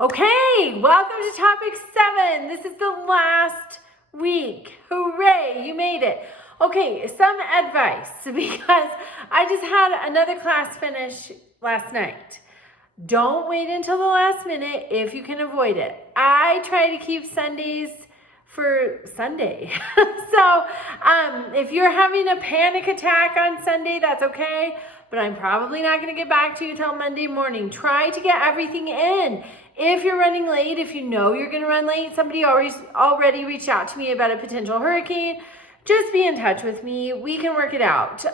Okay, welcome to topic 7. This is the last week. Hooray, you made it. Okay, some advice because I just had another class finish last night. Don't wait until the last minute if you can avoid it. I try to keep Sundays for Sunday. So if you're having a panic attack on Sunday, that's okay. But I'm probably not going to get back to you till Monday morning. Try to get everything in. If you're running late, if you know you're going to run late, somebody already reached out to me about a potential hurricane, just be in touch with me. We can work it out.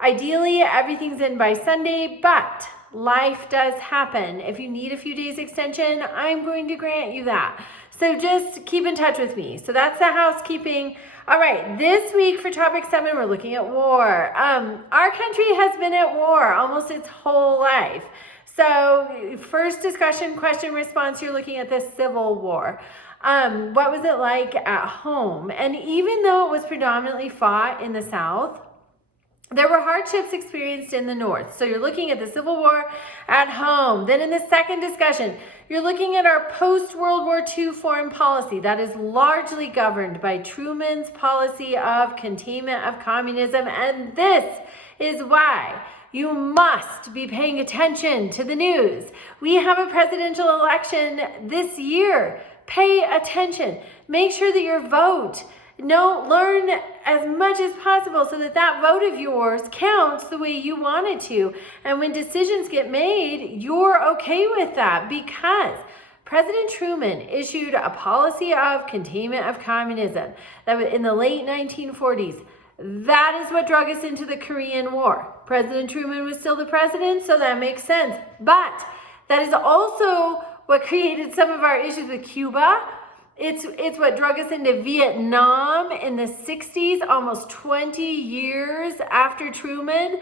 Ideally, everything's in by Sunday, but life does happen. If you need a few days extension, I'm going to grant you that. So just keep in touch with me. So that's the housekeeping. All right, this week for topic 7, we're looking at war. Our country has been at war almost its whole life. So first discussion, question, response, you're looking at the Civil War. What was it like at home? And even though it was predominantly fought in the South, there were hardships experienced in the North. So you're looking at the Civil War at home. Then in the second discussion, you're looking at our post-World War II foreign policy that is largely governed by Truman's policy of containment of communism. And this is why you must be paying attention to the news. We have a presidential election this year. Pay attention. Make sure that your vote, learn as much as possible so that that vote of yours counts the way you want it to. And when decisions get made, you're okay with that because President Truman issued a policy of containment of communism that was in the late 1940s. That is what drug us into the Korean War. President Truman was still the president, so that makes sense. But that is also what created some of our issues with Cuba. It's what drug us into Vietnam in the 60s, almost 20 years after Truman.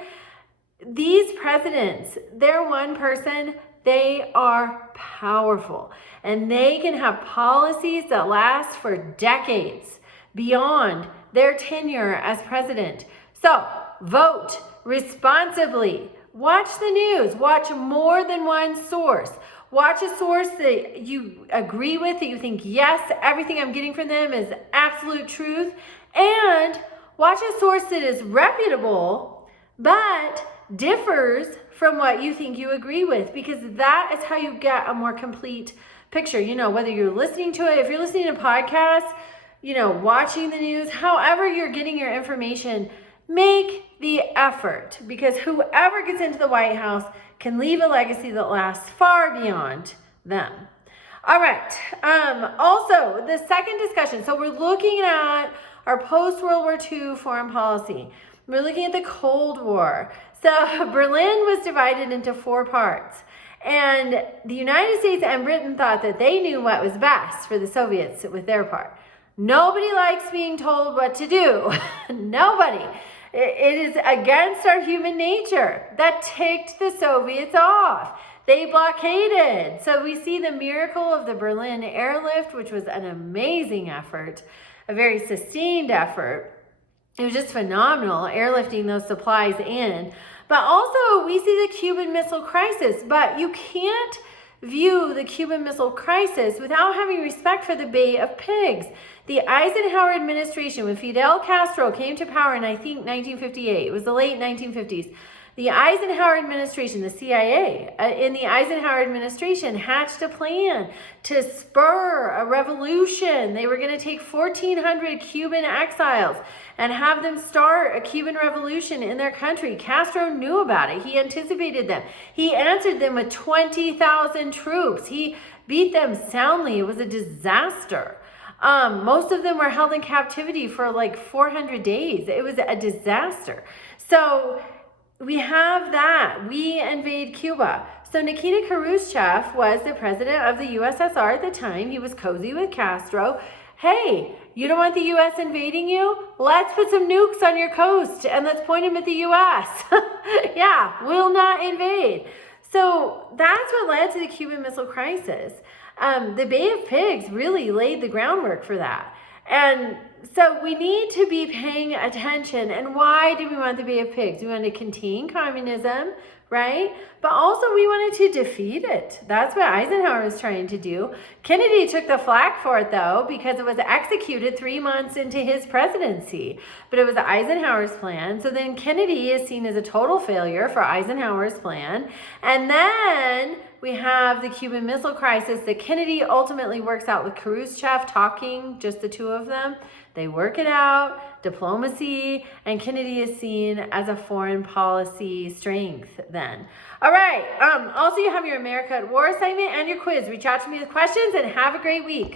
These presidents, they're one person, they are powerful. And they can have policies that last for decades beyond their tenure as president. So vote responsibly. Watch the news. Watch more than one source. Watch a source that you agree with, that you think, yes, everything I'm getting from them is absolute truth. And watch a source that is reputable, but differs from what you think you agree with, because that is how you get a more complete picture. Whether you're listening to it, if you're listening to podcasts, watching the news, however you're getting your information, make the effort, because whoever gets into the White House can leave a legacy that lasts far beyond them. All right. Also, the second discussion. So we're looking at our post-World War II foreign policy. We're looking at the Cold War. So Berlin was divided into 4 parts. And the United States and Britain thought that they knew what was best for the Soviets with their part. Nobody likes being told what to do. Nobody. It is against our human nature. That ticked the Soviets off. They blockaded. So we see the miracle of the Berlin airlift, which was an amazing effort, a very sustained effort. It was just phenomenal, airlifting those supplies in. But also we see the Cuban Missile Crisis. But you can't view the Cuban Missile Crisis without having respect for the Bay of Pigs. The Eisenhower administration, when Fidel Castro came to power in, I think, 1958, it was the late 1950s, the Eisenhower administration, the CIA, in the Eisenhower administration hatched a plan to spur a revolution. They were going to take 1,400 Cuban exiles and have them start a Cuban revolution in their country. Castro knew about it. He anticipated them. He answered them with 20,000 troops. He beat them soundly. It was a disaster. Most of them were held in captivity for like 400 days. It was a disaster. So we have that. We invade Cuba. So Nikita Khrushchev was the president of the USSR at the time. He was cozy with Castro. Hey, you don't want the US invading you? Let's put some nukes on your coast and let's point them at the US. Yeah, we'll not invade. So that's what led to the Cuban Missile Crisis. The Bay of Pigs really laid the groundwork for that. And so we need to be paying attention. And why do we want the Bay of Pigs? We want to contain communism, right? But also we wanted to defeat it. That's what Eisenhower was trying to do. Kennedy took the flak for it though, because it was executed 3 months into his presidency. But it was Eisenhower's plan. So then Kennedy is seen as a total failure for Eisenhower's plan. And then we have the Cuban Missile Crisis that Kennedy ultimately works out with Khrushchev, talking, just the two of them. They work it out, diplomacy, and Kennedy is seen as a foreign policy strength then. All right, also you have your America at War assignment and your quiz. Reach out to me with questions and have a great week.